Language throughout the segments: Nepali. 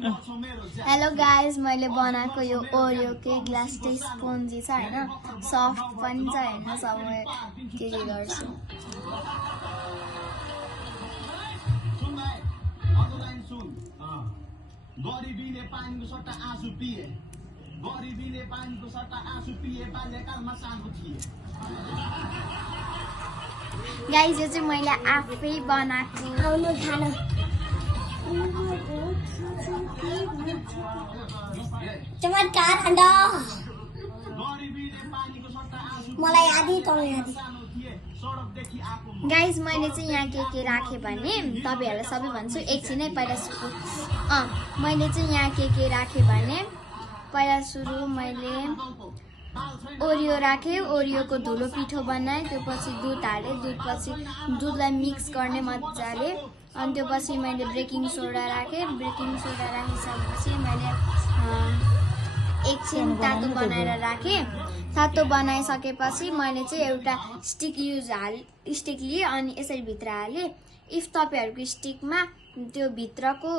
हेलो गाइस, मैले बनाएको यो ओरियो केक लास्टै स्पोन्जी छ हैन, सफ्ट पनि छ हैन। सब के गर्छु गरिबीले पानीको सट्टा आँसु पिए, गरिबीले पानीको सट्टा आँसु पिए, बाल्यकालमा सानो थिए। गाइस, यो चाहिँ मैले आफै बनाएको आउनु खान। चमत्कार खण्ड मलाई आधी तँलाई आधी। गाइस, मैले चाहिँ यहाँ के राखेँ भने तपाईहरुलाई सबै भन्छु एकछिनै। पहिला मैले चाहिँ यहाँ के राखेँ भने पहिला सुरु मैले ओरियो राखेँ, ओरियोको धुलो पिठो बनाएँ, त्यो पछि दुध हालेँ, दुधपछि दुधलाई मिक्स गर्ने मजाले, अनि त्यो पछि मैले बेकिङ सोडा राखेँ, बेकिङ सोडा राखिसकेपछि मैले एकछिन तातो बनाएर राखेँ। तातो बनाइसकेपछि मैले चाहिँ एउटा स्टिक स्टिक लिएँ अनि यसरी भित्र हालेँ। इफ तपाईहरुको स्टिकमा त्यो भित्रको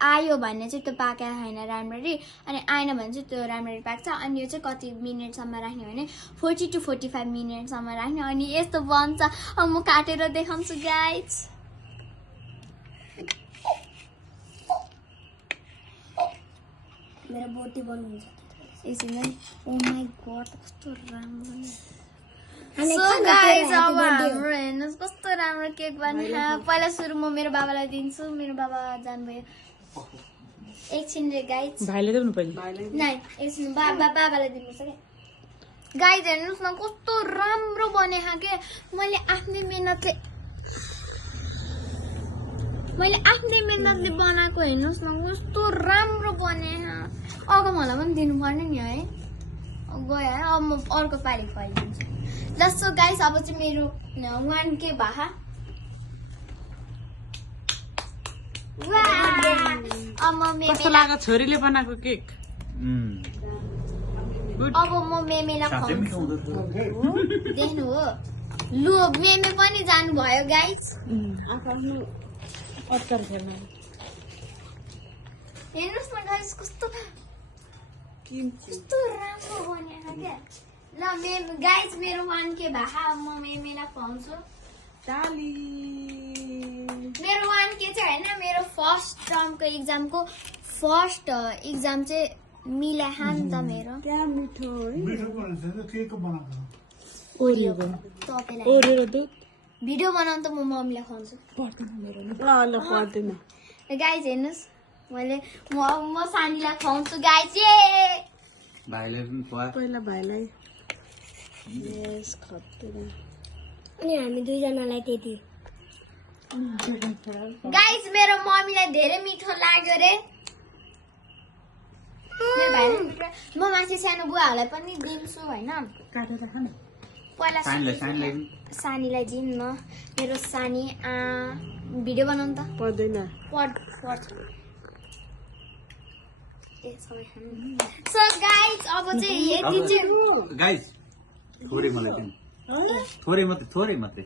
आयो भने चाहिँ त्यो पाकेको छैन राम्ररी, अनि आएन भने चाहिँ त्यो राम्ररी पाक्छ। अनि यो चाहिँ कति मिनेटसम्म राख्ने भने 40 to 45 मिनेटसम्म राख्ने, अनि यस्तो बन्छ। अब म काटेर देखाउँछु गाइस। मेरो बोटी बन्नुहुन्छ यसरी। ओ माय गॉड, कस्तो राम्रो। सो गाइस, अब हाम्रो हेर्नुहोस् कस्तो राम्रो केक बनियो। पहिला सुरु म मेरो बाबालाई दिन्छु, मेरो बाबा जानुभयो एकछिन रे गाइस। भाइले देऊ न पहिले। नाइ एकछिन बाबालाई दिनुपर्छ के। गाइस, हेर्नुहोस् न कस्तो राम्रो बनेको के। मैले आफ्नै मेहनतले बनाएको, हेर्नुहोस् न कस्तो राम्रो बनेको। अगो मलाई पनि दिनु पर्ने नि है, गयो है। अब म अर्को पालि खुवाइदिन्छु। जस्तो गाइस, अब चाहिँ मेरो 1K भा। अब म मेमेलाई छोरीले बनाएको केक। अब म मेमेलाई खुवाउँछु। देख्नु हो, लु मेमे पनि जानुभयो गाइस। हेर्नुहोस् न गाइस कस्तो राम्रो बनेको क्या। ल गाइस, मेरो 1K भा। म मेमेलाई खुवाउँछु। मेरो 1K चाहिँ होइन, मेरो फर्स्ट टर्मको एक्जामको फर्स्ट एक्जाम चाहिँ मिला नि त मेरो। क्या मिठो है। भिडियो बनाउनु त म मम्मीलाई खुवाउँछु। गाइस, हेर्नुहोस् मैले म सानीलाई खुवाउँछु गाइस। भाइले पहिला भाइलाई। अनि हामी दुईजनालाई त्यति। गाइस, मेरो मम्मीलाई धेरै मिठो लाग्यो रे। मेरो भाइले म माथि सानो बुवाहरूलाई पनि दिन्छु होइन। पहिला सानीलाई दिउँ न। मेरो सानी भिडियो बनाउनु त पर्दैन। सो गाइस, अब चाहिँ यति चाहिँ गाइस थोरै मलाई दिनु, थोरै मात्रै